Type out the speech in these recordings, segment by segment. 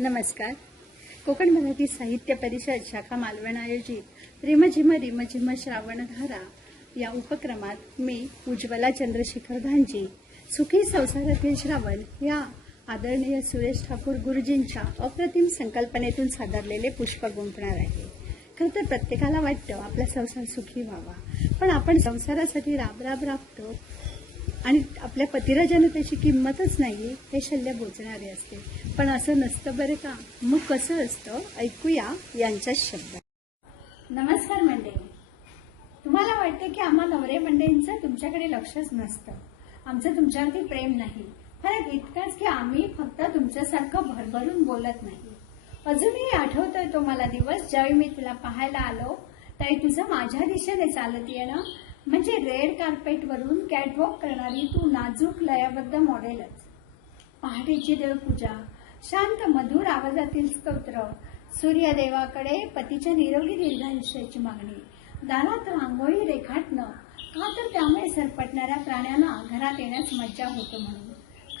नमस्कार. कोकण मराठी साहित्य परिषद शाखा मालवण आयोजित रिमझिम रिमझिम श्रावणधारा या उपक्रमात मी उज्ज्वला चंद्रशेखर धांजी सुखी संसारातील श्रावण या आदरणीय सुरेश ठाकूर गुरुजींच्या अप्रतिम संकल्पनेतून सादरलेले पुष्प गुंफणार आहे. खरं तर प्रत्येकाला वाटतं आपला संसार सुखी व्हावा पण आपण संसारासाठी राब राब राबतो. आणि आपल्या पतिराजानं त्याची किंमतच नाही हे शल्य बोचणारे असते. पण असं नसतं बरं का? मग कसं असतं? ऐकूया यांच्याच शब्द. नमस्कार मंडळी. तुम्हाला वाटतं की आम्हा नवरे मंडळींचं तुमच्याकडे लक्षच नसतं. आमचं तुमच्यावरती प्रेम नाही. फरक इतकाच की आम्ही फक्त तुमच्यासारखं भरभरून बोलत नाही. अजूनही आठवतोय तो मला दिवस ज्यावेळी मी तुला पाहायला आलो त्यावेळी तुझं माझ्या दिशेने चालत येणं म्हणजे रेड कार्पेटवरून कॅटवॉक करणारी तू नाजूक लयाबद्ध मॉडेलच. पहाटेची देवपूजा शांत मधुर आवाजातील स्तोत्र सूर्यदेवाकडे पतीच्या निरोगी दीर्घायुष्याची मागणी दारात रांगोळी रेखाटणं का तर त्यामुळे सरपटणाऱ्या प्राण्यांना घरात येण्यास मज्जा होतो म्हणून.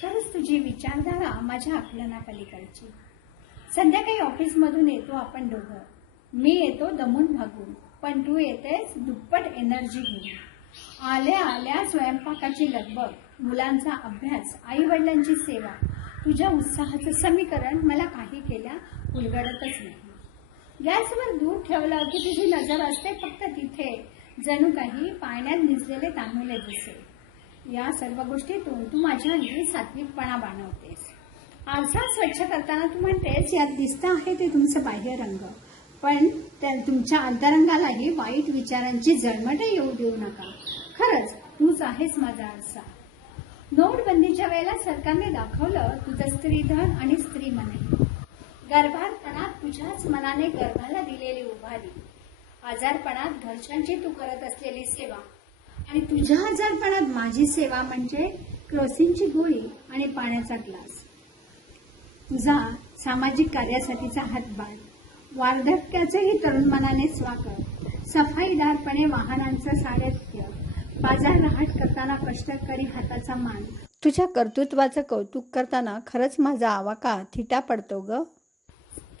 खरंच तुझी विचारधारा माझ्या आकलनापलीकडची. संध्याकाळी ऑफिसमधून येतो आपण दोघं. मी येतो दमून भागून पण तू येतेस दुप्पट एनर्जी घेऊन. आल्या आल्या स्वयंपाकाची लगबग मुलांचा अभ्यास आई वडिलांची सेवा तुझ्या उत्साहाचं समीकरण मला काही केल्या उलगडतच नाही. गॅसवर दूध ठेवलं की तुझी नजर असते फक्त तिथे जणू काही पाण्यात भिजलेले तांबुले दिसे या सर्व गोष्टीतून तू माझ्या अंगी सात्विकपणा बाणवतेस. आरसा स्वच्छ करताना तू म्हणतेस यात दिसतं आहे ते तुमचं बाह्य रंग पण त्या तुमच्या अंतरंगालाही वाईट विचारांची जळमट येऊ देऊ नका. खरंच तूच आहेस माझा आरसा. नोटबंदीच्या वेळेला सरकारने दाखवलं तुझं स्त्रीधन आणि स्त्री मने गर्भारपणात तुझ्याच मनाने गर्भाला दिलेली उभारी आजारपणात घरच्यांची तू करत असलेली सेवा. आणि तुझ्या आजारपणात माझी सेवा म्हणजे क्रोसिनची गोळी आणि पाण्याचा ग्लास. तुझा सामाजिक कार्यासाठीचा हातभार वार्धक्याचेही तरुण मनाने स्वागत. सफाईदारपणे वाहनांचं सारथ्य बाजार रहाट करताना कष्टकरी हाताचा मान. तुझ्या कर्तृत्वाचं कौतुक करताना खरंच माझा आवाका थिटा पडतो ग.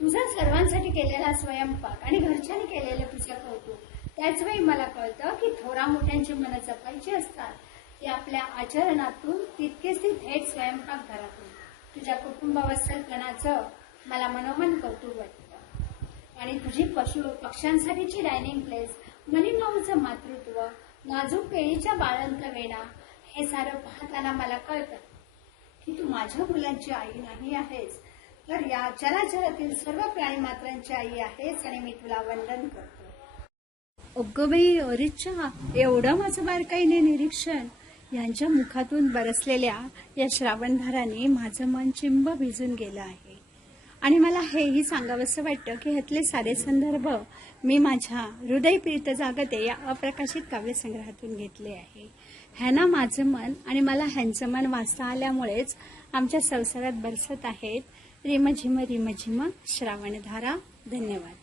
तुझा सर्वांसाठी केलेला स्वयंपाक आणि घरच्यांनी केलेलं तुझं कौतुक त्याच वेळी मला कळतं की थोरा मोठ्यांची मनं जपायची असतात. ती आपल्या आचरणातून तितकेच ती थेट स्वयंपाक घरातून. तुझ्या कुटुंबावस्थलपणाचं मला मनोमन कौतुक वाटतं. आणि तुझी पशु पक्ष्यांसाठीची डायनिंग प्लेस मनीमाऊचं मातृत्व नाजूक केळीच्या बाळंत वेणा हे सारं पाहताना मला कळतं की तू माझ्या मुलांची आई नाही आहेस. तर या चराचरातील सर्व प्राणी मात्रांची आई आहेस आणि मी तुला वंदन करतो. अगं बाई अरेच्छा एवढं माझं बारकाईने निरीक्षण. यांच्या मुखातून बरसलेल्या या श्रावणधाराने माझं मन चिंब भिजून गेलं आहे. आणि मला हेही सांगावंसं वाटतं की ह्यातले सारे संदर्भ मी माझ्या हृदयप्रीत जागते या अप्रकाशित काव्यसंग्रहातून घेतले आहे. ह्यांना माझं मन आणि मला ह्यांचं मन वाचता आल्यामुळेच आमच्या संसारात बरसत आहेत रिमझिम रिमझिम श्रावणधारा. धन्यवाद.